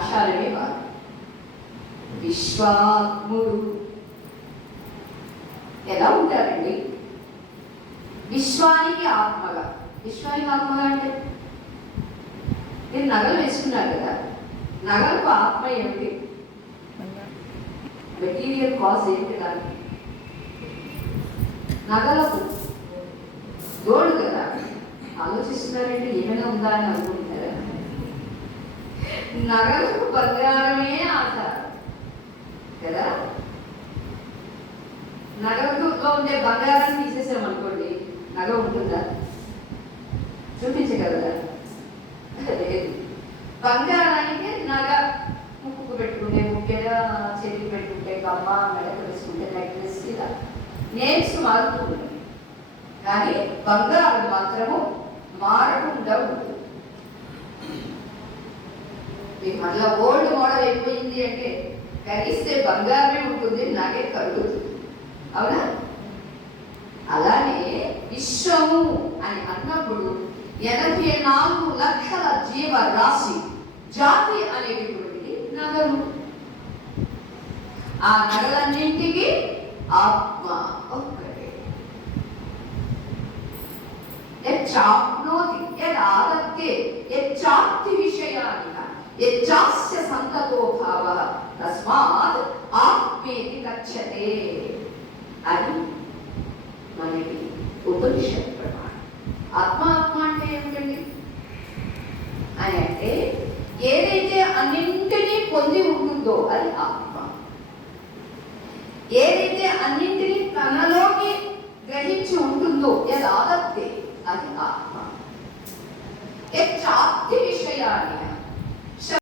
సాక్ష్యాలనే వారు. విశ్వాత్ముడు ఎలా ఉంటారండి? విశ్వానికి ఆత్మగా. విశ్వానికి ఆత్మగా అంటే మీరు నగలు వేసుకున్నారు కదా, నగలకు ఆత్మ ఏమిటి? మెటీరియల్ కాజ్ ఏంటి? దానికి నగలకు గోల్డ్ కదా. ఆలోచిస్తున్నారంటే ఏమైనా ఉందా అని అనుకుంటున్నారా? నగలకు బంగారమే ఆధారం కదా. నగలులో ఉండే బంగారాన్ని తీసేసామనుకోండి, నగ ఉంటుందా? చూపించగలరా? లేదు. బంగారానికి నగ ముక్కుకు పెట్టుకుంటే, ముఖ్య చెవికి పెట్టుకుంటే, గమ్మ మెడకు వేసుకుంటే, నెక్లెస్, ఇలా నేమ్స్ మారుతూ ఉంటాయి. కానీ బంగారం మాత్రము మారకుండా ఉంటుంది. మీకు మళ్ళీ ఓల్డ్ మోడల్ అయిపోయింది అంటే కరిగిస్తే బంగారమే ఉంటుంది, నాకే కరుగుతుంది. అవునా? అలానే విశ్వము అని అన్నప్పుడు 84 లక్షల జీవరాశి జాతి అనేటటువంటిది నగలు. ఆ నగలన్నింటికి ఆత్మ ఒక్కటే. యచ్చాప్నోతి యదాదత్తే యచ్చాప్తి విషయానిక యచ్చాస్య సంతతో భావః తస్మాత్ ఆత్మేతి గచ్చతే అని మనకి ఉపనిషత్ ప్రమాణం. ఆత్మ అంటే ఏమిటండి అని అంటే ఏదైతే అన్నింటినీ పొంది ఉంటుందో అది ఆత్మ. ఏదైతే అన్నింటినీ తనలోకి గ్రహించి ఉంటుందో యదాదత్తే